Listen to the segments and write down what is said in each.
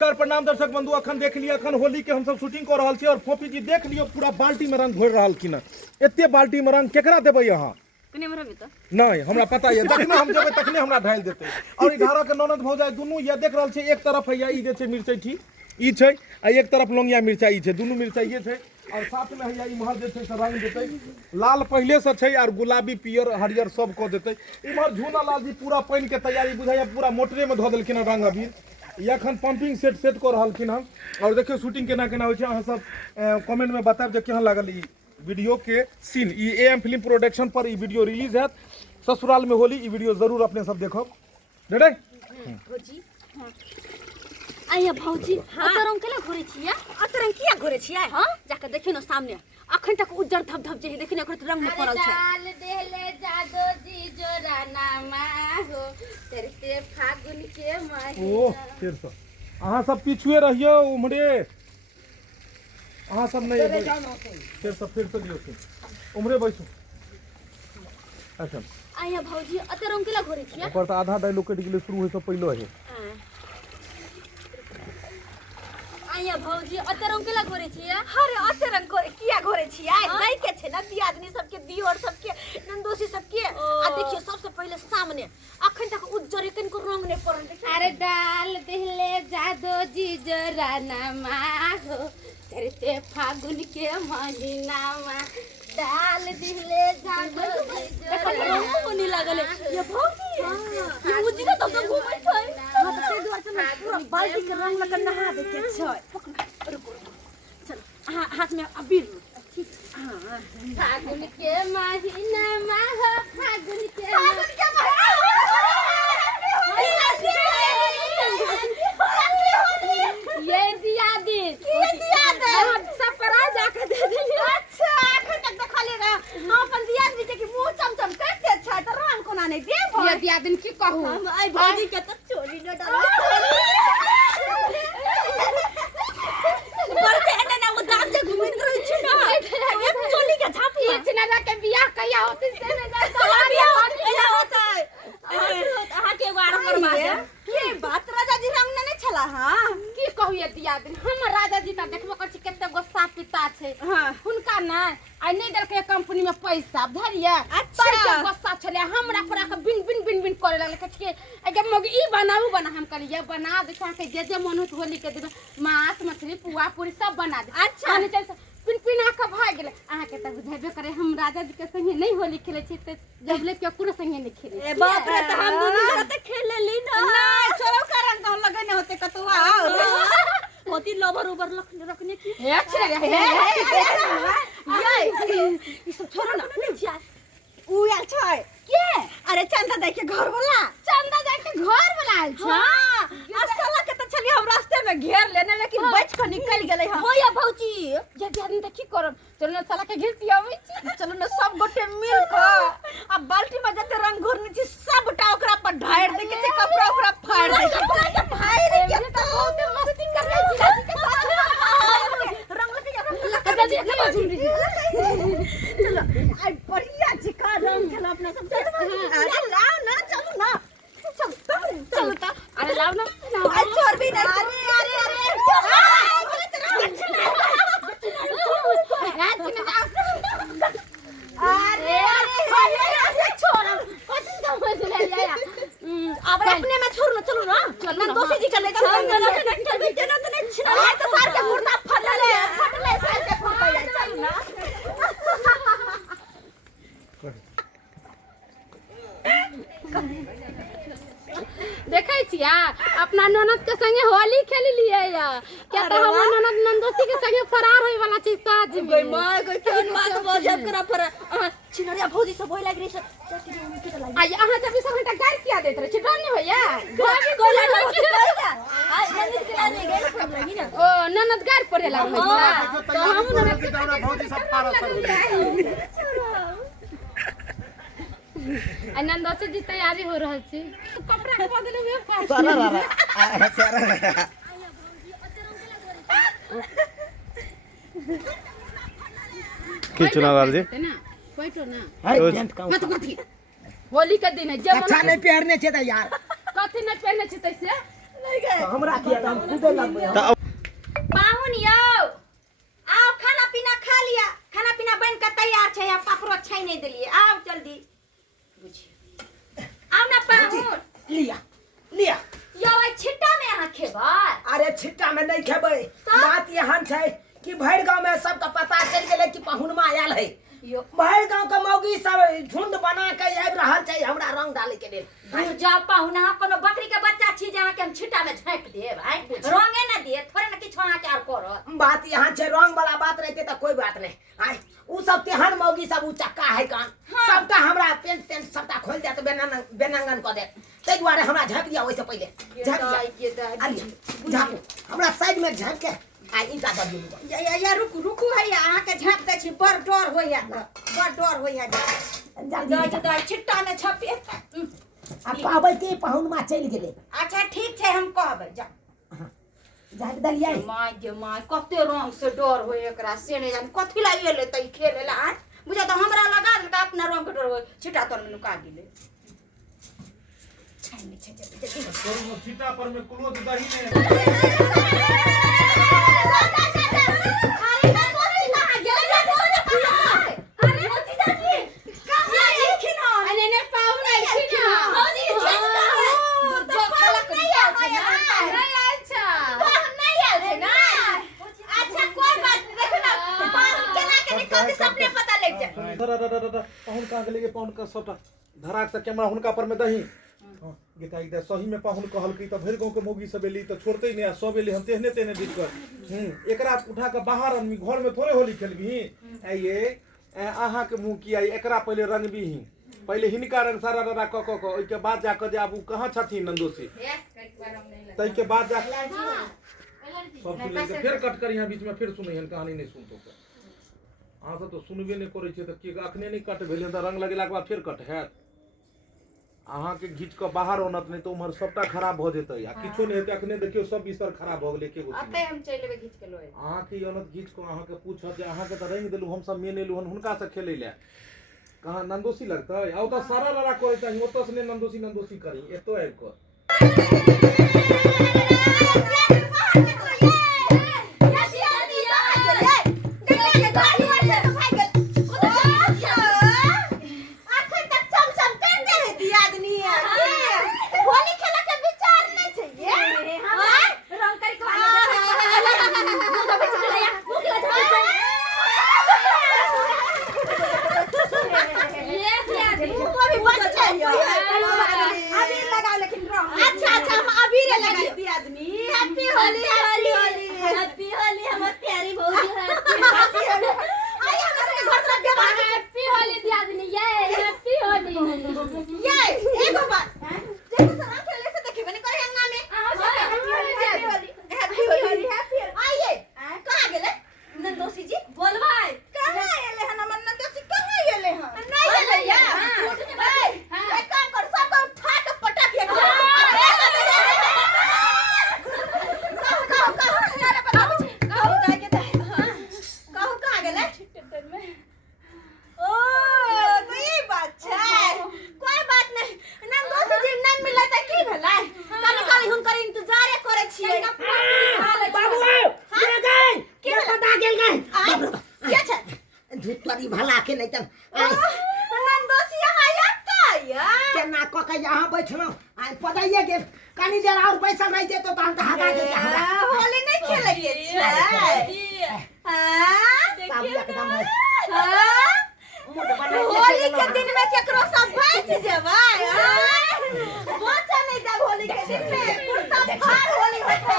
प्रणाम दर्शक बंधु, अखन देख लिया, अखन होली के हम सब शूटिंग कर रहा छे और फोफी जी देख लियो पूरा बाल्टी में रंग घोर रहा कि ना। एते बाल्टी में रंग केकरा देबै यहाँ? नहीं हमरा पता है, जखने हम जेबै तखने हमरा ढाल देते। और 11 के ननद भौजाई दुनू ये देख रहल छे, एक तरफ है ई जे छे मिर्चाई थी ई छे आ एक तरफ लौंगिया मिर्चाई छे, दुनू मिर्चाई छे और साथ में है ई महल जे छे से रंग देते। लाल पहले से छे और गुलाबी पियर हरियर सब को देते। इमहर झूना लाल जी पूरा पानी के तैयारी बुझाइया पूरा मोटरे में धो देलखिन रंग अबीर। यखन पंपिंग सेट कर रहलखिन हम और देखियो शूटिंग केना केना होइ छै। अहाँ सब कमेंट में बताब जे केहन लागल ई वीडियो के सीन। ई एएम फिल्म प्रोडक्शन पर ई वीडियो रिलीज है। ससुराल में होली ई वीडियो जरूर अपने सब देखो। रेडी भौजी? आइया भौजी, अतरंग केला घोरे छिया? अतरंग किया घोरे छिया? हां जाके देखियो न सामने अखन तक उज्जर धब धब जे देखिन ओकर रंग में पड़ल छै। डाल देले जादो जी जोराना मा हो तेरे फागुन के महीना। ओ फिर से अहाँ सब पीछुए रहियो उमरे, अहाँ सब नहीं फिर से दियो से उमरे बैठो। अच्छा आइया भौजी, अतरंग केला घोरे छिया? ऊपर तो आधा डायलॉग के लिए शुरू होय से पहले है। आइया भौजी, अतरंग केला घोरे छिया? अरे अतरंग घोरे किया घोरे छिया? नहीं के छे ना दी आदमी सबके दी और सबके नंदोसी सबके। आ देखियो सबसे पहले सामने अखन तक उज्जर एकन को रंग ने पड़ल। अरे डाल देले जादो जी जोराना मा हो तेरे फागुन के महीना मा डाल दिले जादो जी जोराना होने लागले ये भौजी। ये उज्जर तो घूमै छै। हां तो ते दुआर से पूरा बाल्टी के रंग में नहा दे के छै। चल हाथ में अबीर ठीक। हां फागुन के महीना मा हो फागुन के ये दिया दिन सब पर आ जाके दे दिलियो। अच्छा अखन तक देखलिएगा हम अपन दिया नीचे की मुंह चमचम करते अच्छा तो रंग कोना नहीं देब। ये दिया दिन की कहू हम आई भौजी के तो चोरी न डाल बरते एने ना वो दाम जे घुमिन रही छी ना एक चोली के झापी चिना के बियाह कहिया होती से ने जा एला होता है। अहाँ के एगो आरो करवा दे के बात राजा जी रंग ने छला। हां की कहू ये दिया दिन हम राजा जी ता देखबो कर छी केते गो साफ पिता छै। हां हुनका ना आई नहीं देलके कंपनी में पैसा धरिया। अच्छा के गुस्सा छले हमरा पर के बिन बिन बिन बिन करे लागले कछ के एगे मग ई बनाऊ बना हम कहलिए बना दे के जे मन होत होली के दिन मांस मछली पुआ पूरी सब बना दे। अच्छा आने चल पिन पिन आके भाग गेले। अहाँ के त बुझेबे करे हम राजा जी के संगे नहीं होली खेले छी त जबले के कुरो संगे नहीं खेले। ए बाप रे त हम दोनों जरा त खेल ली ना। नहीं छोरो का रंग हम लगने होते कतवा होती लवर ऊपर रखने की हे छे ये सब छोरो ना नहीं जा उ यार छै के। अरे चंदा दे के घर वाला चंदा दे के घर वाला आइल छ। हां असला के त चली हम रास्ते में घेर लेने लेकिन बच के निकल गेलै। हम हो या भौजी ये दिन त की करब चलो ना साला के घिस आबै छी। चलो ना सब गोटे मिल के आ बाल्टी में जते रंग घोरनी छी सबटा ओकरा पर ढार दे के कपड़ा ओकरा फाड़ दे के भाई रे के त बहुत मस्ती कर रही थी के साथ रंग लगे चलो आई बढ़िया चिका रंग खेला अपना सब। अरे लाओ ना चलो ना चलो ता अरे लाओ ना आई छोड़ भी ना। अरे अब अपने में छोड़ ना चलो ना ना दोषी जी कर ले चल ना तो छिना तो सार के मुर्दा फटले सार के फट चल ना। देखै छिया अपना ननद के संगे होली खेल लिए या क्या तो हम ननद नंदोसी के संगे फरार होई वाला छी साज में। गई माय गई केन बात बोझब करा पर छिनरिया भौजी सब होय लाग रही छ। आई अहाँ जब 20 घंटा गार किया देत रहे छी डर नहीं होया गोला की गईला आई ननद के लाने गई लगी ना। ओ ननद गार पड़े लाग तो हम ननद के दाना भौजी सब पारा सब नंदोसी जी तैयारी हो रहल छी कपड़ा के बदले हुए पास सारा की चुनाव जी ना बैठो ना हाय मत कथी होली के दिन है जब अच्छा नहीं पहनने छे त यार कथी न पहने छी तैसे हमरा किया हम खुदे लगबे पाहुन यौ आओ खाना पीना खा लिया खाना पीना बन के तैयार छै आ पापड़ो छै नहीं देलिए आओ जल्दी बुझिए आओ ना पाहुन लिया लिया यौ आई छिट्टा में अहाँ खेबै अरे छिट्टा में नहीं खेबै बात यहाँ छै कि भैर गांव में सबका पता चल गेले कि पाहुनमा आयल है यो भैर गांव के मौगी सब झुंड बना के आबि रहल छै हमरा रंग डाले के लेल दूर जाओ पाहुन अहाँ कोनो बकरी के बच्चा छी जे अहाँ के हम छिट्टा में झाँप देब आइ रंगे ना दिए थोड़े ना किछ अहाँ के आर करत बात यहाँ छै रंग वाला बात रहते तो कोई बात नहीं आय उ सब तेहन मौगी सब उ चक्का है कान सबका हमरा पेंट पेंट सबटा खोल दे तो बेनंगन क दे तै दुआरे हमरा झाँप दिया ओइसे पहले झाँप झाँप हमरा साइड में झाँप के आ ईटा दब दियो या रुकू रुकू है अहाँ के झाँप दै छी बड़ डर होइया बड़ डर होइया जल्दी छिट्टा में छपे आ पाबै के पाहुनमा चल गेले अच्छा ठीक छै हम कहबै जा झाँप दलियै माय गे माय कते रंग से डर होय एकरा से ने जान कथि ला एले तै खेले ला आ बुझा त हमरा लगा दे त अपना रंग के डर होय छिटा तर में नुका गेले छैन छै छिटा पर में क्लोज दही ने पाहुन कहाँ गेले पाहुन का सबटा धराक से कैमरा हुनका पर में दही गीता गीता सही में पाहुन कहल की त भर गांव के मौगी सब एली त छोड़ते नहीं सब एली हम तेहने तेहने दिक्कत एकरा उठा के बाहर हम घर में थोड़े होली खेलबी आइए अहाँ के मुंह की आई एकरा पहले रंगबी ही पहले हिनका रंग सारा ररा क क ओइ के बाद जा के आबू कहां छथिन नंदोसी तई के बाद जा सब सुन के फिर कट कर यहां बीच में फिर सुनैहन कहानी नहीं सुनतो अहाँ सब तो सुनबे नहीं करे छे त के अखने नहीं कट भेले त रंग लगेला के बाद फिर कट है अहाँ के घीच के बाहर ओनत नहीं तो उमर सबटा खराब हो जेतै आ किछो नहीं हेतै अखने देखियो सब बिस्तर खराब हो गेलै के गो अते हम चल लेबे घीच के लोए अहाँ के ओनत घीच के अहाँ के पूछत जे अहाँ के त रंग देलु हम सब मेन एलु हन हुनका से खेलै ले कहां नंदोसी लगतै आ त सारा लड़ा करे त ओत से नंदोसी नंदोसी करी एतो आइब कर भला के नहीं तन नंदोसी आया केना क के यहाँ बैठलो आ पदाइए गेल कनी देर और बैसल रह जेतो त हम त हगा के होली नहीं खेलैये छै हां एकदम होली के दिन में केकरो सब बैठ जेबै बच्चा नहीं जब होली के दिन में कुर्ता फाड़ होली होते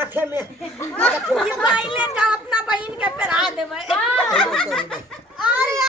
हाथे में ये पहले जा अपना बहन के पेरा देबै